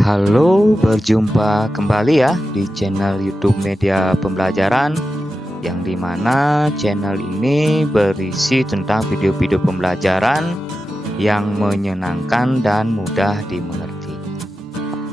Halo, berjumpa kembali ya di channel YouTube Media Pembelajaran, yang dimana channel ini berisi tentang video-video pembelajaran yang menyenangkan dan mudah dimengerti.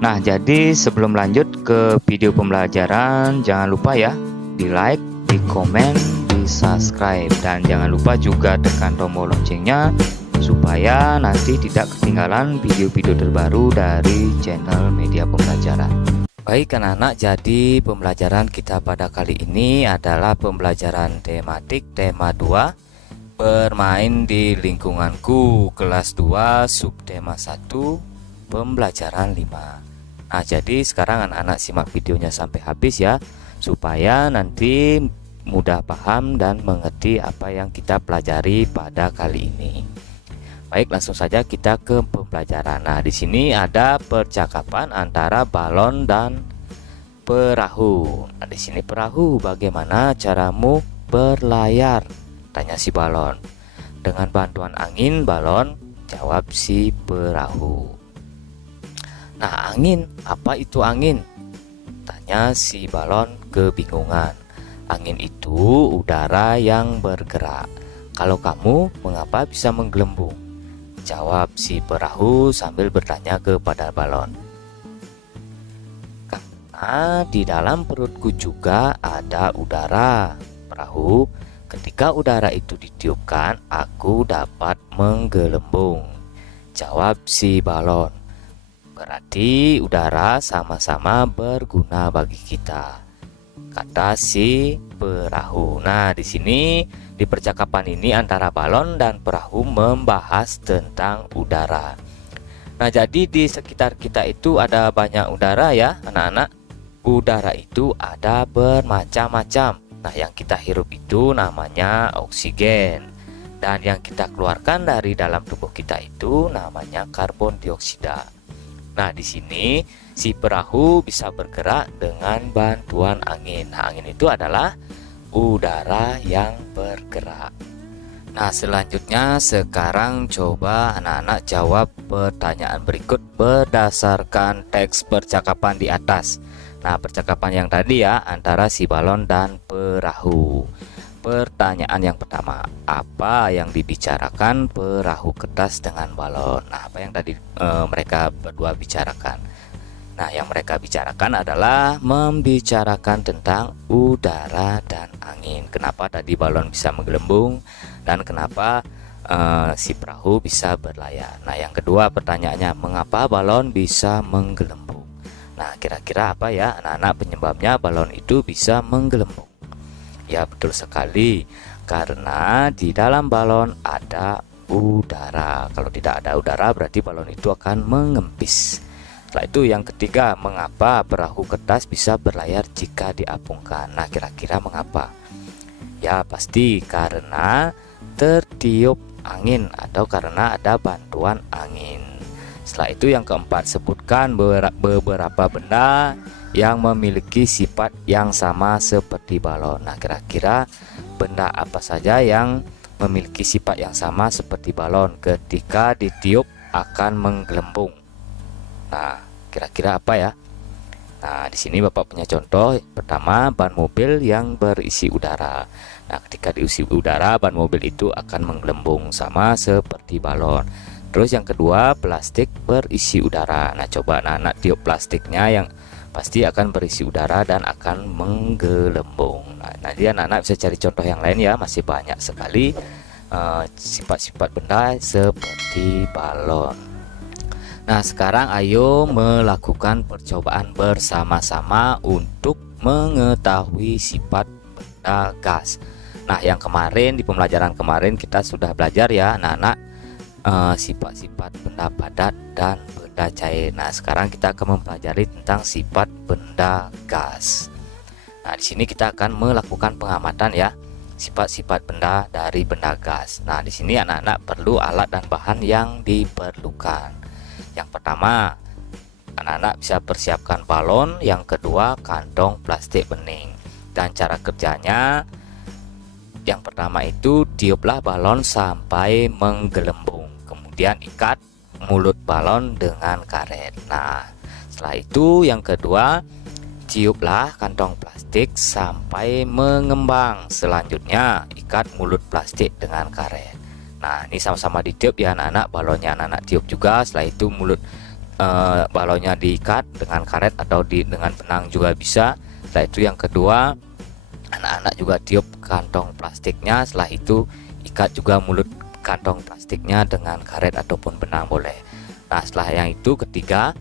Nah, jadi sebelum lanjut ke video pembelajaran, jangan lupa ya di like, di komen, di subscribe, dan jangan lupa juga tekan tombol loncengnya supaya nanti tidak ketinggalan video-video terbaru dari channel Media Pembelajaran. Baik anak-anak, jadi pembelajaran kita pada kali ini adalah pembelajaran tematik tema 2, bermain di lingkunganku, kelas 2, subtema 1, pembelajaran 5. Nah, jadi sekarang anak-anak simak videonya sampai habis ya, supaya nanti mudah paham dan mengerti apa yang kita pelajari pada kali ini. Baik, langsung saja kita ke pembelajaran. Nah, di sini ada percakapan antara balon dan perahu. Nah, di sini perahu, bagaimana caramu berlayar? Tanya si balon. Dengan bantuan angin, balon, jawab si perahu. Nah, angin, apa itu angin? Tanya si balon kebingungan. Angin itu udara yang bergerak. Kalau kamu, mengapa bisa menggelembung? Jawab si perahu sambil bertanya kepada balon. Karena di dalam perutku juga ada udara, perahu. Ketika udara itu ditiupkan, aku dapat menggelembung. Jawab si balon. Berarti udara sama-sama berguna bagi kita, kata si perahu. Nah, di sini di percakapan ini antara balon dan perahu membahas tentang udara. Nah, jadi di sekitar kita itu ada banyak udara ya anak-anak. Udara itu ada bermacam-macam. Nah, yang kita hirup itu namanya oksigen, dan yang kita keluarkan dari dalam tubuh kita itu namanya karbon dioksida. Nah, di sini si perahu bisa bergerak dengan bantuan angin. Nah, angin itu adalah udara yang bergerak. Nah, selanjutnya sekarang coba anak-anak jawab pertanyaan berikut berdasarkan teks percakapan di atas. Nah, percakapan yang tadi ya antara si balon dan perahu. Pertanyaan yang pertama, apa yang dibicarakan perahu kertas dengan balon? Nah, apa yang tadi mereka berdua bicarakan? Nah, yang mereka bicarakan adalah membicarakan tentang udara dan angin. Kenapa tadi balon bisa menggelembung dan kenapa si perahu bisa berlayar. Nah, yang kedua pertanyaannya, mengapa balon bisa menggelembung? Nah, kira-kira apa ya anak-anak penyebabnya balon itu bisa menggelembung? Ya, betul sekali, karena di dalam balon ada udara. Kalau tidak ada udara berarti balon itu akan mengempis. Setelah itu yang ketiga, mengapa perahu kertas bisa berlayar jika diapungkan? Nah, kira-kira mengapa? Ya, pasti karena tertiup angin atau karena ada bantuan angin. Setelah itu yang keempat, sebutkan beberapa benda yang memiliki sifat yang sama seperti balon. Nah, kira-kira benda apa saja yang memiliki sifat yang sama seperti balon ketika ditiup akan menggelembung? Nah, kira-kira apa ya? Nah, di sini Bapak punya contoh. Pertama, ban mobil yang berisi udara. Nah, ketika diisi udara, ban mobil itu akan menggelembung sama seperti balon. Terus yang kedua, plastik berisi udara. Nah, coba anak-anak tiup plastiknya, yang pasti akan berisi udara dan akan menggelembung. Nah, nanti anak-anak bisa cari contoh yang lain ya, masih banyak sekali sifat-sifat benda seperti balon. Nah, sekarang ayo melakukan percobaan bersama-sama untuk mengetahui sifat benda gas. Nah, yang kemarin di pembelajaran kemarin kita sudah belajar ya anak-anak sifat-sifat benda padat dan benda cair. Nah, sekarang kita akan mempelajari tentang sifat benda gas. Nah, di sini kita akan melakukan pengamatan ya sifat-sifat benda dari benda gas. Nah, di sini anak-anak perlu alat dan bahan yang diperlukan. Yang pertama, anak-anak bisa persiapkan balon. Yang kedua, kantong plastik bening. Dan cara kerjanya, yang pertama itu tiuplah balon sampai menggelembung. Kemudian ikat mulut balon dengan karet. Nah, setelah itu yang kedua, tiuplah kantong plastik sampai mengembang. Selanjutnya ikat mulut plastik dengan karet. Nah, ini sama-sama ditiup ya anak-anak, balonnya anak-anak tiup juga. Setelah itu mulut balonnya diikat dengan karet atau dengan benang juga bisa. Setelah itu yang kedua, anak-anak juga tiup kantong plastiknya. Setelah itu ikat juga mulut kantong plastiknya dengan karet ataupun benang boleh. Nah, setelah yang itu ketiga,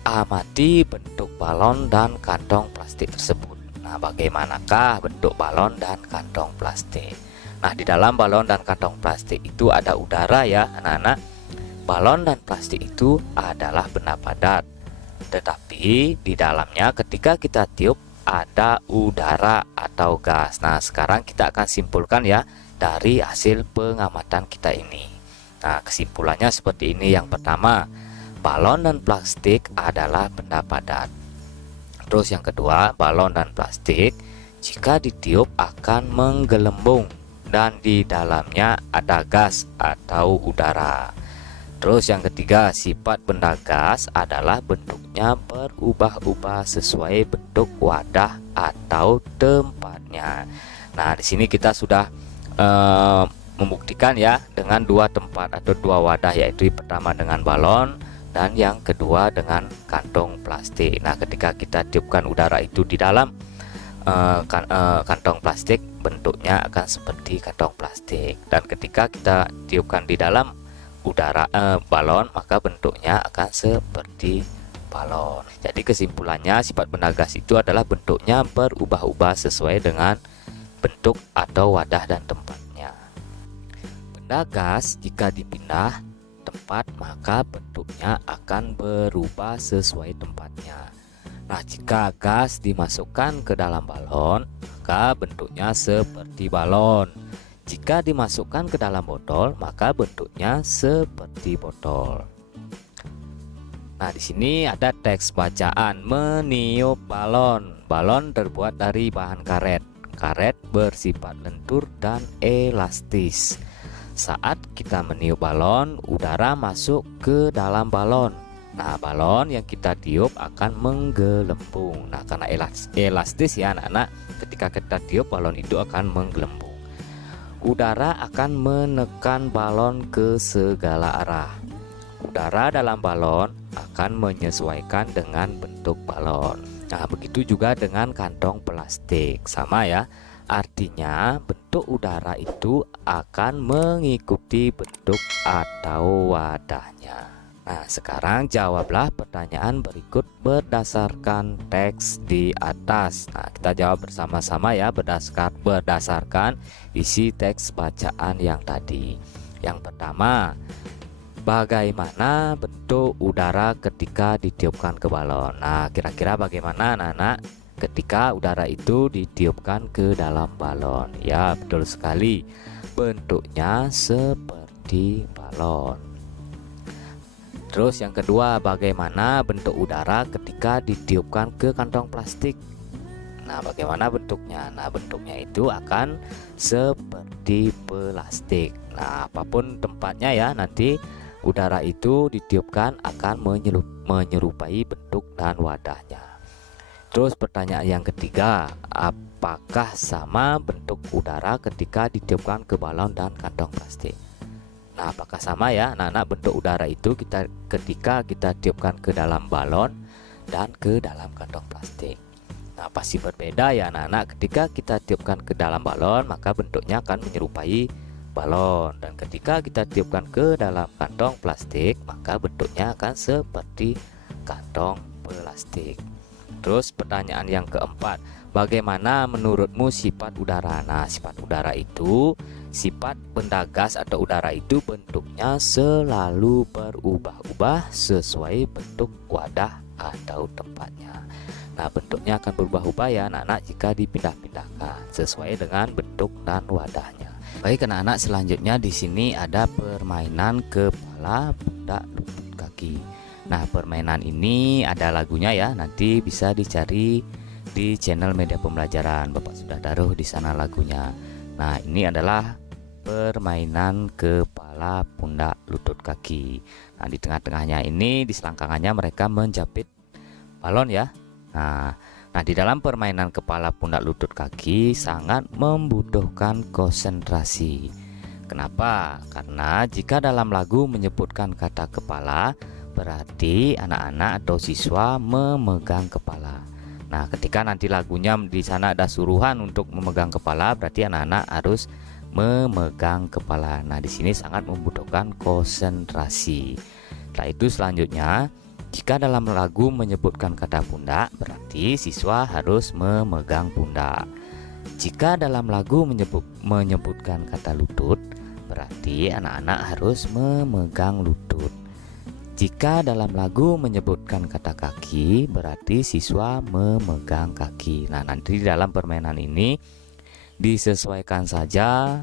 amati bentuk balon dan kantong plastik tersebut. Nah, bagaimanakah bentuk balon dan kantong plastik? Nah, di dalam balon dan kantong plastik itu ada udara ya anak-anak. Balon dan plastik itu adalah benda padat, tetapi di dalamnya ketika kita tiup ada udara atau gas. Nah, sekarang kita akan simpulkan ya dari hasil pengamatan kita ini. Nah, kesimpulannya seperti ini. Yang pertama, balon dan plastik adalah benda padat. Terus yang kedua, balon dan plastik jika ditiup akan menggelembung dan di dalamnya ada gas atau udara. Terus yang ketiga, sifat benda gas adalah bentuknya berubah-ubah sesuai bentuk wadah atau tempatnya. Nah, di sini kita sudah membuktikan ya dengan dua tempat atau dua wadah, yaitu pertama dengan balon dan yang kedua dengan kantong plastik. Nah, ketika kita tiupkan udara itu di dalam kantong plastik, bentuknya akan seperti kantong plastik, dan ketika kita tiupkan di dalam balon, maka bentuknya akan seperti balon. Jadi kesimpulannya, sifat benda gas itu adalah bentuknya berubah-ubah sesuai dengan bentuk atau wadah dan tempatnya. Benda gas jika dipindah tempat maka bentuknya akan berubah sesuai tempatnya. Nah, jika gas dimasukkan ke dalam balon, maka bentuknya seperti balon. Jika dimasukkan ke dalam botol, maka bentuknya seperti botol. Nah, di sini ada teks bacaan meniup balon. Balon terbuat dari bahan karet. Karet bersifat lentur dan elastis. Saat kita meniup balon, udara masuk ke dalam balon. Nah, balon yang kita tiup akan menggelembung. Nah, karena elastis ya anak-anak, ketika kita tiup balon itu akan menggelembung. Udara akan menekan balon ke segala arah. Udara dalam balon akan menyesuaikan dengan bentuk balon. Nah, begitu juga dengan kantong plastik. Sama ya. Artinya bentuk udara itu akan mengikuti bentuk atau wadahnya. Nah, sekarang jawablah pertanyaan berikut berdasarkan teks di atas. Nah, kita jawab bersama-sama ya berdasarkan isi teks bacaan yang tadi. Yang pertama, bagaimana bentuk udara ketika ditiupkan ke balon? Nah, kira-kira bagaimana anak-anak ketika udara itu ditiupkan ke dalam balon? Ya, betul sekali. Bentuknya seperti balon. Terus yang kedua, bagaimana bentuk udara ketika ditiupkan ke kantong plastik? Nah, bagaimana bentuknya? Nah, bentuknya itu akan seperti plastik. Nah, apapun tempatnya ya, nanti udara itu ditiupkan akan menyerupai bentuk dan wadahnya. Terus pertanyaan yang ketiga, apakah sama bentuk udara ketika ditiupkan ke balon dan kantong plastik? Nah, apakah sama ya anak-anak bentuk udara itu ketika kita tiupkan ke dalam balon dan ke dalam kantong plastik? Nah, pasti berbeda ya anak-anak. Ketika kita tiupkan ke dalam balon maka bentuknya akan menyerupai balon, dan ketika kita tiupkan ke dalam kantong plastik maka bentuknya akan seperti kantong plastik. Terus pertanyaan yang keempat, bagaimana menurutmu sifat udara? Nah, sifat udara itu, sifat benda gas atau udara itu bentuknya selalu berubah-ubah sesuai bentuk wadah atau tempatnya. Nah, bentuknya akan berubah-ubah ya anak-anak jika dipindah-pindahkan sesuai dengan bentuk dan wadahnya. Baik anak-anak, selanjutnya di sini ada permainan kepala, pundak, lutut, kaki. Nah, permainan ini ada lagunya ya, nanti bisa dicari di channel Media Pembelajaran. Bapak sudah taruh di sana lagunya. Nah, ini adalah permainan kepala, pundak, lutut, kaki. Nah, di tengah-tengahnya ini, di selangkangannya mereka menjepit balon ya. Nah, di dalam permainan kepala, pundak, lutut, kaki sangat membutuhkan konsentrasi. Kenapa? Karena jika dalam lagu menyebutkan kata kepala, berarti anak-anak atau siswa memegang kepala. Nah, ketika nanti lagunya di sana ada suruhan untuk memegang kepala, berarti anak-anak harus memegang kepala. Nah, di sini sangat membutuhkan konsentrasi. Setelah itu selanjutnya, jika dalam lagu menyebutkan kata pundak, berarti siswa harus memegang pundak. Jika dalam lagu menyebutkan kata lutut, berarti anak-anak harus memegang lutut. Jika dalam lagu menyebutkan kata kaki, berarti siswa memegang kaki. Nah, nanti dalam permainan ini disesuaikan saja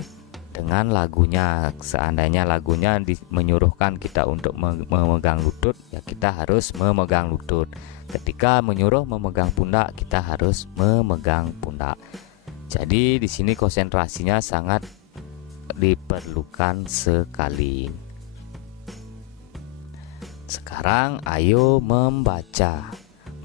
dengan lagunya. Seandainya lagunya menyuruhkan kita untuk memegang lutut, ya kita harus memegang lutut. Ketika menyuruh memegang pundak, kita harus memegang pundak. Jadi di sini konsentrasinya sangat diperlukan sekali. Sekarang ayo membaca.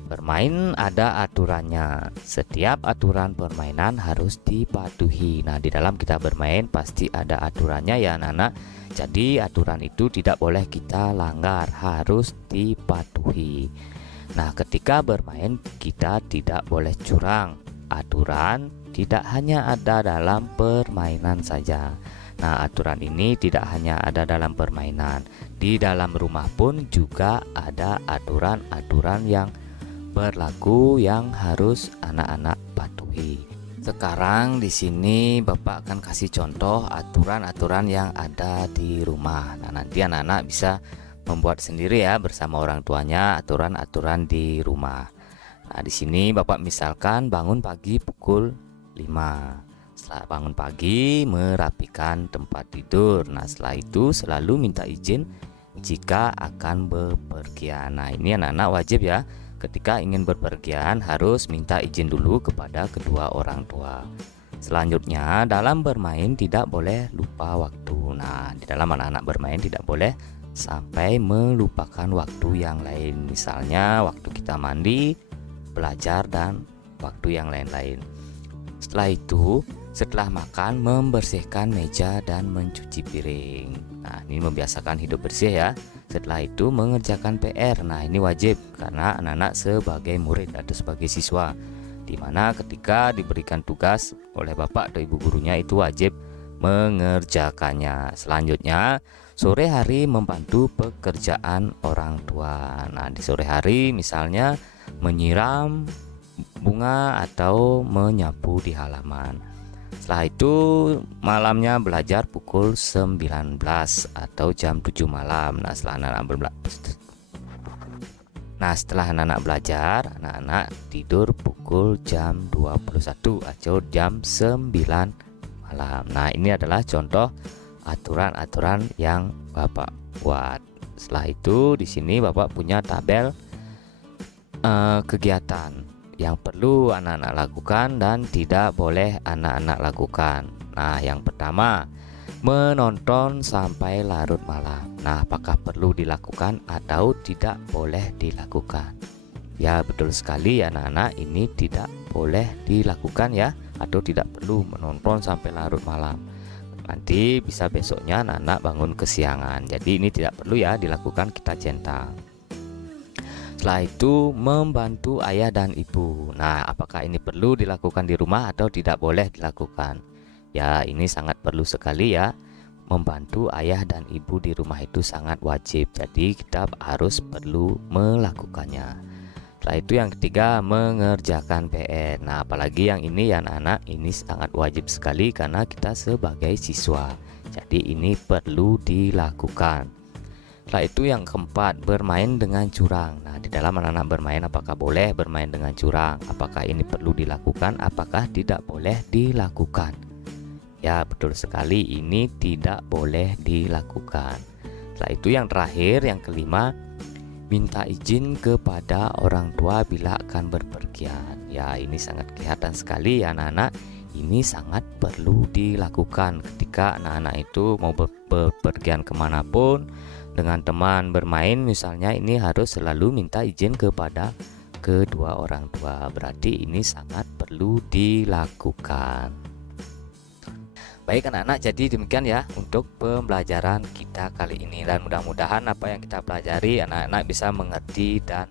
Bermain ada aturannya. Setiap aturan permainan harus dipatuhi. Nah, di dalam kita bermain pasti ada aturannya ya anak-anak. Jadi aturan itu tidak boleh kita langgar, harus dipatuhi. Nah, ketika bermain kita tidak boleh curang. Aturan tidak hanya ada dalam permainan saja. Nah, aturan ini tidak hanya ada dalam permainan. Di dalam rumah pun juga ada aturan-aturan yang berlaku yang harus anak-anak patuhi. Sekarang di sini Bapak akan kasih contoh aturan-aturan yang ada di rumah. Nah, nanti anak-anak bisa membuat sendiri ya bersama orang tuanya aturan-aturan di rumah. Nah, di sini Bapak misalkan bangun pagi pukul 5. Setelah bangun pagi, merapikan tempat tidur. Nah, setelah itu selalu minta izin jika akan bepergian. Nah, ini anak-anak wajib ya, ketika ingin bepergian harus minta izin dulu kepada kedua orang tua. Selanjutnya, dalam bermain tidak boleh lupa waktu. Nah, di dalam anak-anak bermain tidak boleh sampai melupakan waktu yang lain. Misalnya waktu kita mandi, belajar, dan waktu yang lain-lain. Setelah itu, setelah makan, membersihkan meja dan mencuci piring. Nah, ini membiasakan hidup bersih ya. Setelah itu mengerjakan PR. Nah, ini wajib karena anak-anak sebagai murid atau sebagai siswa, dimana ketika diberikan tugas oleh bapak atau ibu gurunya itu wajib mengerjakannya. Selanjutnya, sore hari membantu pekerjaan orang tua. Nah, di sore hari misalnya menyiram bunga atau menyapu di halaman. Setelah itu malamnya belajar pukul 19 atau jam 7 malam. Nah, setelah anak-anak belajar, anak-anak tidur pukul jam 21 atau jam 9 malam. Nah, ini adalah contoh aturan-aturan yang Bapak buat. Setelah itu di sini Bapak punya tabel kegiatan yang perlu anak-anak lakukan dan tidak boleh anak-anak lakukan. Nah, yang pertama, menonton sampai larut malam. Nah, apakah perlu dilakukan atau tidak boleh dilakukan? Ya, betul sekali anak-anak, ini tidak boleh dilakukan ya, atau tidak perlu menonton sampai larut malam. Nanti bisa besoknya anak-anak bangun kesiangan. Jadi ini tidak perlu ya dilakukan, kita centang. Setelah itu membantu ayah dan ibu. Nah, apakah ini perlu dilakukan di rumah atau tidak boleh dilakukan? Ya, ini sangat perlu sekali ya. Membantu ayah dan ibu di rumah itu sangat wajib. Jadi kita harus perlu melakukannya. Setelah itu yang ketiga, mengerjakan PR. Nah, apalagi yang ini ya anak-anak, ini sangat wajib sekali karena kita sebagai siswa. Jadi ini perlu dilakukan. Setelah itu yang keempat, bermain dengan curang. Nah, di dalam anak-anak bermain apakah boleh bermain dengan curang? Apakah ini perlu dilakukan? Apakah tidak boleh dilakukan? Ya, betul sekali, ini tidak boleh dilakukan. Setelah itu yang terakhir, yang kelima, minta izin kepada orang tua bila akan berpergian. Ya, ini sangat kelihatan sekali ya anak-anak. Ini sangat perlu dilakukan ketika anak-anak itu mau berpergian kemanapun dengan teman bermain misalnya, ini harus selalu minta izin kepada kedua orang tua. Berarti ini sangat perlu dilakukan. Baik anak-anak, jadi demikian ya untuk pembelajaran kita kali ini, dan mudah-mudahan apa yang kita pelajari anak-anak bisa mengerti dan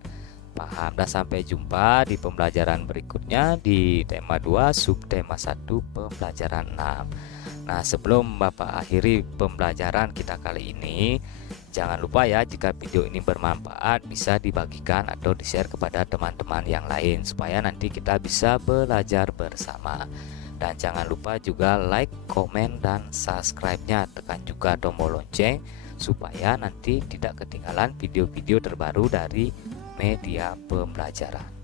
paham. Dan sampai jumpa di pembelajaran berikutnya di tema 2 subtema 1 pembelajaran 6. Nah, sebelum Bapak akhiri pembelajaran kita kali ini, jangan lupa ya, jika video ini bermanfaat bisa dibagikan atau di-share kepada teman-teman yang lain supaya nanti kita bisa belajar bersama. Dan jangan lupa juga like, komen, dan subscribe-nya. Tekan juga tombol lonceng supaya nanti tidak ketinggalan video-video terbaru dari media pembelajaran.